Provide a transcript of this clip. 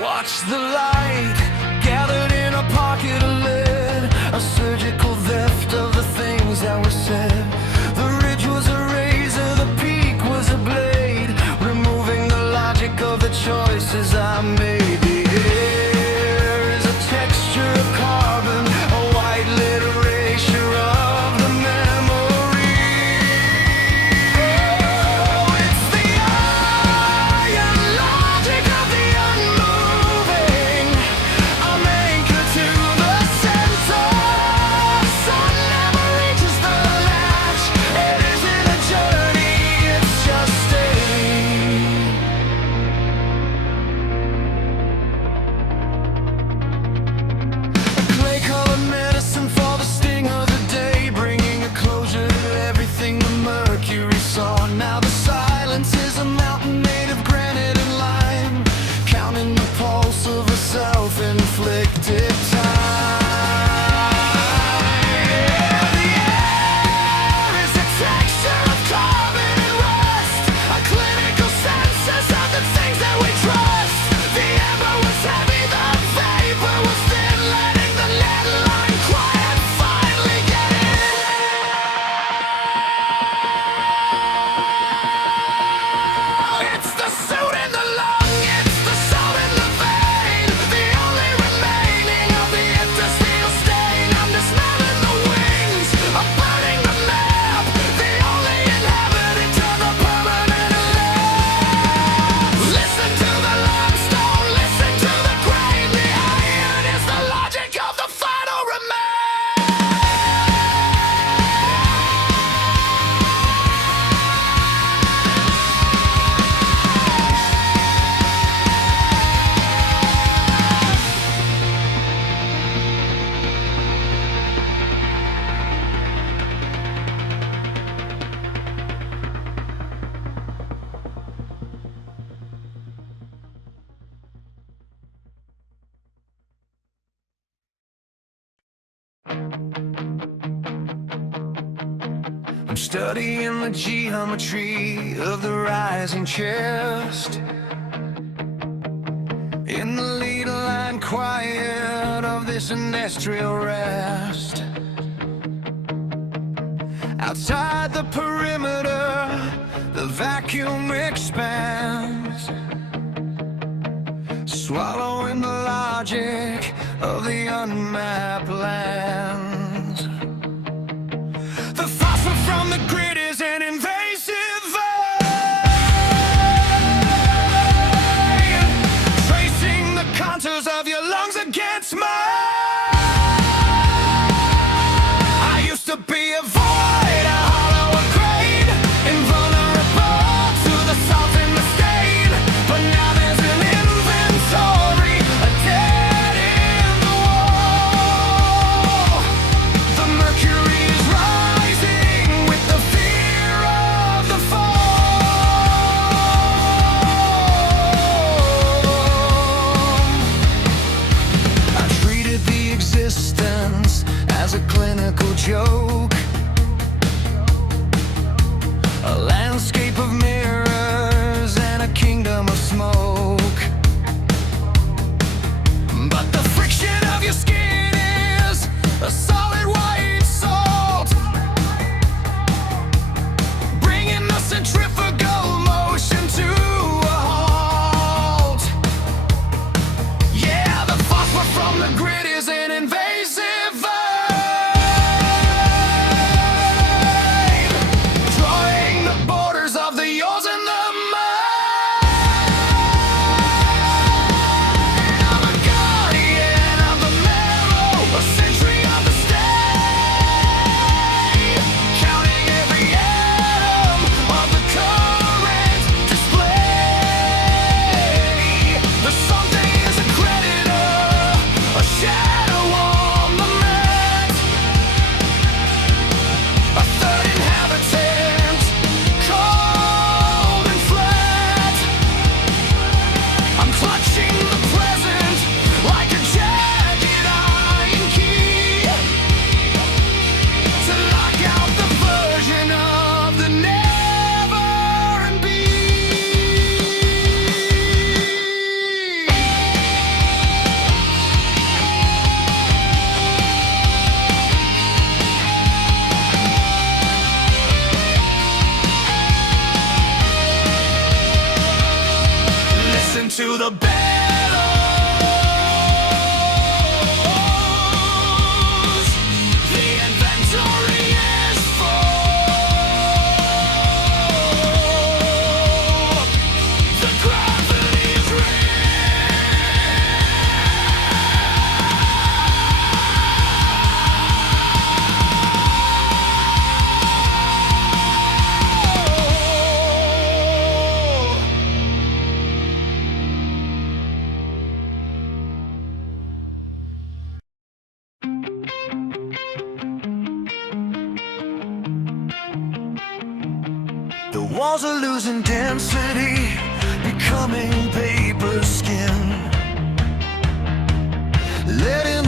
Watch the light gathered in a pocket of lead, a surgical theft of the things that were said. The ridge was a razor, the peak was a blade, removing the logic of the choices I made. The air is a texture of carbon, a white lit erasure of the memory. Oh, it's the iron logic of the unmoving. I'm anchored to the center. Sun never reaches the latch. It isn't a journey, it's just a clay-colored medicine for the sting of the day, bringing a closure to everything the mercury saw. Now the silence is a mountain made of granite and lime, counting the pulse of a self-inflicted time. Yeah, the air is a texture of carbon and rust, a clinical census of the things that we trust. The ember was heavy, the vapor was thin, letting the lead line quiet finally get in. It's the suit in the lung, it's the soul in the vein, the only remaining of the interstitial stain. I'm dismantling the wings, I'm burning the map, the only inhabitant of the permanent lab. Listen to the limestone, listen to the grain, the iron is the logic of the final remain. I'm studying the geometry of the rising chest, in the lead line quiet of this industrial rest. Outside the perimeter, the vacuum expands, swallowing the logic of the unmapped lands. The fossil from the grid is an invasive vein, tracing the contours of your lungs against mine. I used to be a void, a hollow, a grain, invulnerable to the salt and the stain. But now there's an inventory, a dead in the wall. the bellows. The inventory is full. The gravity is The walls are losing density, becoming paper skin. Let it